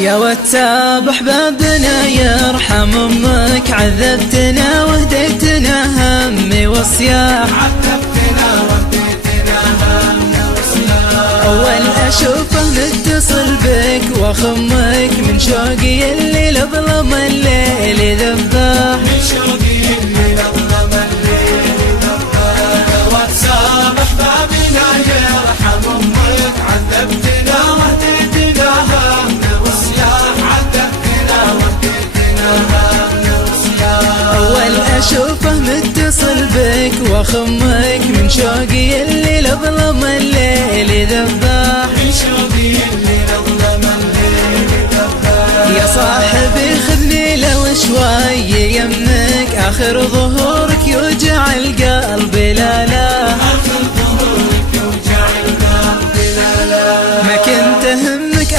يا واتساب احبابنا يرحم امك، عذبتنا وهديتنا همي وصياح، عذبتنا وهديتنا همي وصياح. اول اشوفه متصل بك واخمك، من شوقي اللي لظلم الليل ذباح، من شوقي اللي لظلم الليل ذباح. يا واتساب احبابنا يرحم امك، عذبتنا وهديتنا همي وصياح، عذبتنا وهديتنا همي وصياح. اول اشوفه متصل بك واخمك، من شوقي اللي لظلم الليل ذباح، من شوقي اللي لظلم الليل ذباح. يا صاحبي خذني لو شوي يمك، اخر ظهورك يوجع القلب لا لا، آخر ظهورك يوجع القلب لا لا. ما كنت همك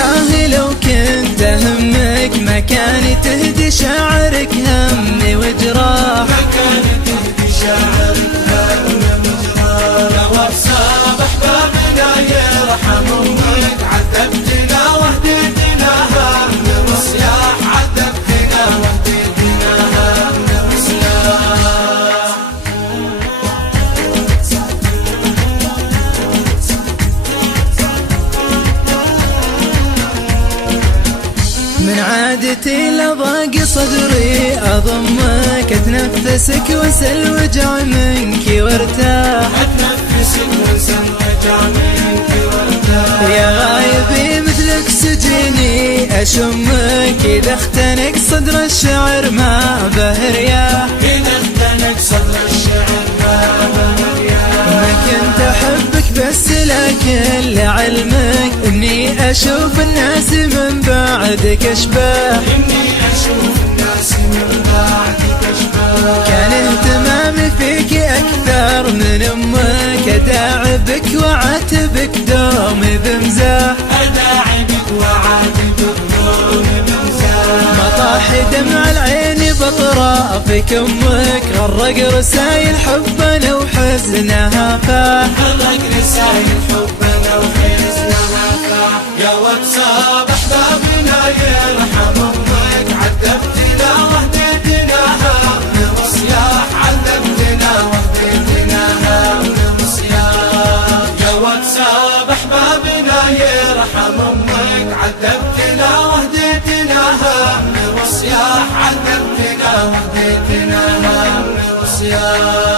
لو كنت همك، مكاني تهدي شعرك همي وجراح، مكاني تهدي شعرك همي وجراح. يا واتساب احبابنا يرحم امك، عذبتنا وهديتنا همي وصياح، عذبتنا وهديتنا همي وصياح. من عادتي لضاق صدري اضمك، اتنفسك وانسى الوجع منك وارتاح، اتنفسك وانسى الوجع منك وارتاح. يا غايبي مثلك سجيني اشمك، اذا اختنق صدر الشعر ما به رياح، إذا اختنق صدر الشعر ما به رياح. ما كنت احبك بس لكن لعلمك اني اشوف الناس من بعدك اشباح، إني أشوف الناس من بعدك أشباح. كان اهتمامي فيك اكثر من امك، اداعبك وعاتبك دومي بمزاح، أداعبك وعاتبك دومي بمزاح. ما طاح دمع العين بطرافك امك، غرق رسايل حبنا وحزنها فاح، غرق رسايل حبنا وحزنها فاح. يا واتساب احبابنا يرحم امك، عذبتنا وهديتنا همي وصياح، عذبتنا وهديتنا همي وصياح. يا واتساب احبابنا يرحم امك، عذبتنا وهديتنا همي وصياح، عذبتنا وهديتنا همي وصياح.